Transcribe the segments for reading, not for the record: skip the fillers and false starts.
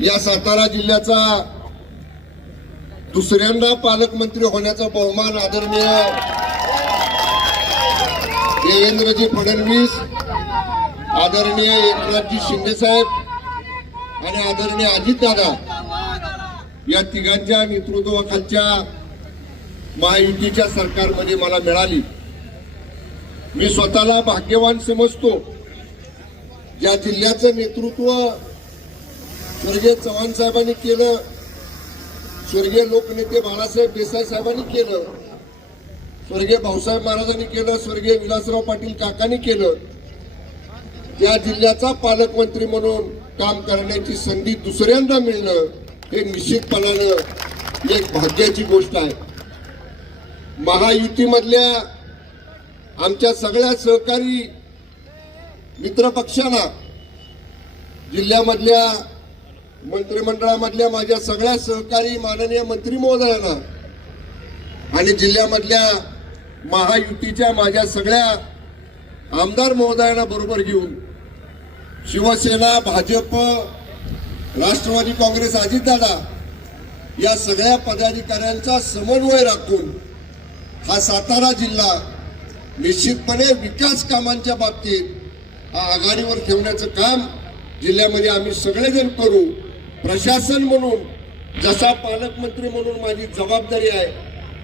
या सातारा जिल्ह्याचा दुसऱ्यांदा पालकमंत्री होण्याचा बहुमान आदरणीय देवेंद्रजी फडणवीस, आदरणीय एकनाथजी शिंदे साहेब आणि आदरणीय अजितदादा या तिघांच्या नेतृत्वाखालच्या महायुतीच्या सरकारमध्ये मला मिळाली। मी स्वतःला भाग्यवान समजतो। ज्या जिल्ह्याचं नेतृत्व स्वर्गीय चव्हाण साहेबांनी केलं, स्वर्गीय लोकनेते बाळासाहेब देसाई साहेबांनी केलं, स्वर्गीय भाऊसाहेब महाराजांनी केलं, स्वर्गीय विलासराव पाटील काकांनी केलं, त्या जिल्ह्याचा पालकमंत्री म्हणून काम करण्याची संधी दुसऱ्यांदा मिळणं हे निश्चितपणानं एक भाग्याची गोष्ट आहे। महायुतीमधल्या आमच्या सगळ्या सहकारी मित्रपक्षांना, जिल्ह्यामधल्या मंत्रिमंडळामधल्या माझ्या सगळ्या सहकारी माननीय मंत्री महोदयांना आणि जिल्ह्यामधल्या महायुतीच्या माझ्या सगळ्या आमदार महोदयांना बरोबर घेऊन शिवसेना, भाजप, राष्ट्रवादी काँग्रेस, अजितदादा या सगळ्या पदाधिकाऱ्यांचा समन्वय राखून हा सातारा जिल्हा निश्चितपणे विकास कामांच्या बाबतीत आघाडीवर ठेवण्याचं काम जिल्ह्यामध्ये आम्ही सगळेजण करू। प्रशासन म्हणून जसा पालकमंत्री म्हणून माझी जबाबदारी आहे,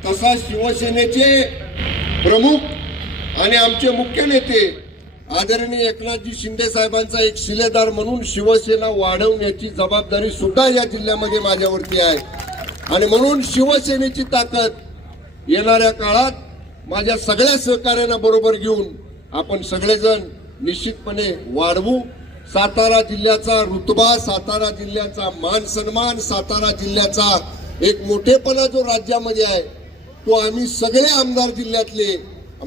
तसा शिवसेनेचे प्रमुख आणि आमचे मुख्य नेते आदरणीय एकनाथजी शिंदे साहेबांचा एक शिलेदार म्हणून शिवसेना वाढवण्याची जबाबदारी सुद्धा या जिल्ह्यामध्ये माझ्यावरती आहे। आणि म्हणून शिवसेनेची ताकद येणाऱ्या काळात माझ्या सगळ्या सहकार्यांना बरोबर घेऊन आपण सगळेजण निश्चितपणे वाढवू। सातारा जिल्ह्याचा रुतबा, सातारा जिल्ह्याचा मान सन्मान, सातारा जिल्ह्याचा एक मोठेपणा जो राज्यामध्ये आहे तो आम्ही सगळे आमदार जिल्ह्यातले,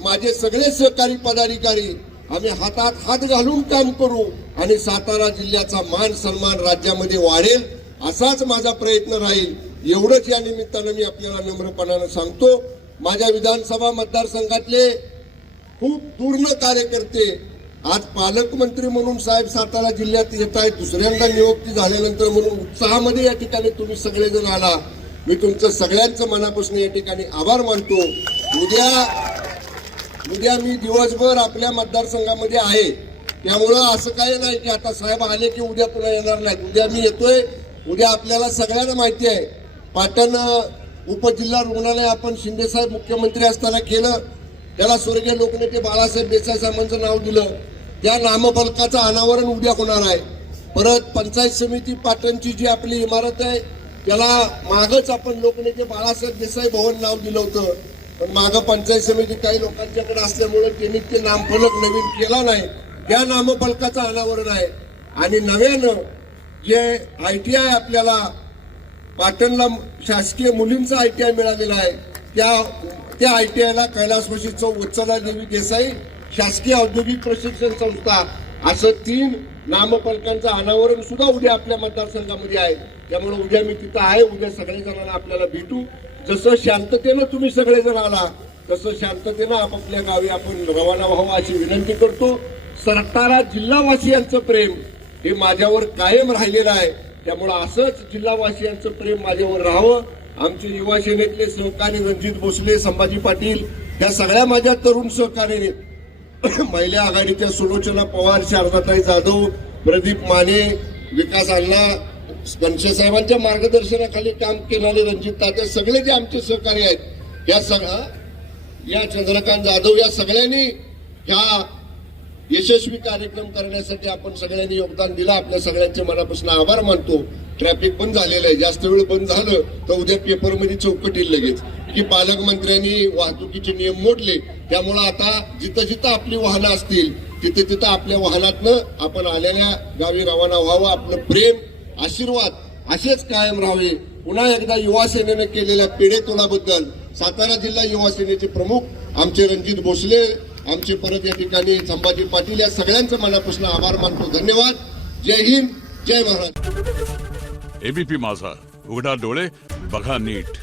माझे सगळे सहकारी पदाधिकारी आम्ही हातात हात घालून काम करू आणि सातारा जिल्ह्याचा मान सन्मान राज्यामध्ये वाढेल असाच माझा प्रयत्न राहील। एवढंच या निमित्तानं मी आपल्याला नम्रपणानं सांगतो। माझ्या विधानसभा मतदारसंघातले खूप दूरनं कार्यकर्ते आज पालकमंत्री म्हणून साहेब सातारा जिल्ह्यात येत आहेत, दुसऱ्यांदा नियुक्ती झाल्यानंतर म्हणून उत्साहामध्ये या ठिकाणी तुम्ही सगळेजण आला। मी तुमचं सगळ्यांचं मनापासून या ठिकाणी आभार मानतो। उद्या मी दिवसभर आपल्या मतदारसंघामध्ये आहे, त्यामुळं असं काही नाही की आता साहेब आले की उद्या पुन्हा येणार नाहीत। उद्या मी येतोय। उद्या आपल्याला सगळ्यांना माहिती आहे, पाटण उपजिल्हा रुग्णालय आपण शिंदे साहेब मुख्यमंत्री असताना केलं, त्याला स्वर्गीय लोकनेते बाळासाहेब देसाई साहेबांचं नाव दिलं। त्या नामफलकाचं अनावरण उद्या होणार आहे। परत पंचायत समिती पाटणची जी आपली इमारत आहे त्याला मागच आपण लोकनेते बाळासाहेब देसाई भवन नाव दिलं होतं, पण मागं पंचायत समिती काही लोकांच्याकडे असल्यामुळे त्यांनी ते नामफलक नवीन केला नाही। त्या नामफलकाचं अनावरण आहे। आणि नव्यानं जे ITI आपल्याला पाटणला शासकीय मुलींचा ITI मिळालेला आहे, त्या ITIला कैलासवासी चौक वत्सला देवी देसाई शासकीय औद्योगिक प्रशिक्षण संस्था असं 3 नामफलकांचं अनावरण सुद्धा उद्या आपल्या मतदारसंघामध्ये आहे। त्यामुळे उद्या मी तिथं आहे। उद्या सगळेजणांना आपल्याला भेटू। जसं शांततेनं तुम्ही सगळेजण आला तसं शांततेनं आपापल्या गावी आपण रवाना व्हावं अशी विनंती करतो। सातारा जिल्हावासियांचं प्रेम हे माझ्यावर कायम राहिलेलं आहे, त्यामुळे असंच जिल्हावासियांचं प्रेम माझ्यावर राहावं। आमचे युवा सेनेतले सहकारी रणजित भोसले, संभाजी पाटील या सगळ्या माझ्या तरुण सहकार्याने, महिला आघाडीच्या सुलोचना पवार, शारदाताई जाधव, प्रदीप माने, विकास अण्णा, घनशेसाहेबांच्या मार्गदर्शनाखाली काम केलेले रणजित तात्या, सगळे जे आमचे सहकारी आहेत या चंद्रकांत जाधव या सगळ्यांनी ह्या यशस्वी कार्यक्रम करण्यासाठी आपण सगळ्यांनी योगदान दिलं। आपल्या सगळ्यांचे मनापासून आभार मानतो। ट्रॅफिक बंद झालेलं आहे, जास्त वेळ बंद झालं तर उद्या पेपरमध्ये चौकट येईल लगेच की पालकमंत्र्यांनी वाहतुकीचे नियम मोडले। त्यामुळे आता जिथं जिथं आपली वाहनं असतील तिथे तिथं आपल्या वाहनातनं आपण आलेल्या गावी रवाना व्हावं। आपलं प्रेम, आशीर्वाद असेच कायम राहावे। पुन्हा एकदा युवा सेनेने केलेल्या पेढेतोडाबद्दल सातारा जिल्हा युवा सेनेचे प्रमुख आमचे रणजित भोसले, आमचे परत या ठिकाणी संभाजी पाटील या सगळ्यांचं मनापासून आभार मानतो। धन्यवाद। जय हिंद, जय महाराष्ट्र। ABP माझा, उघडा डोळे बघा नीट।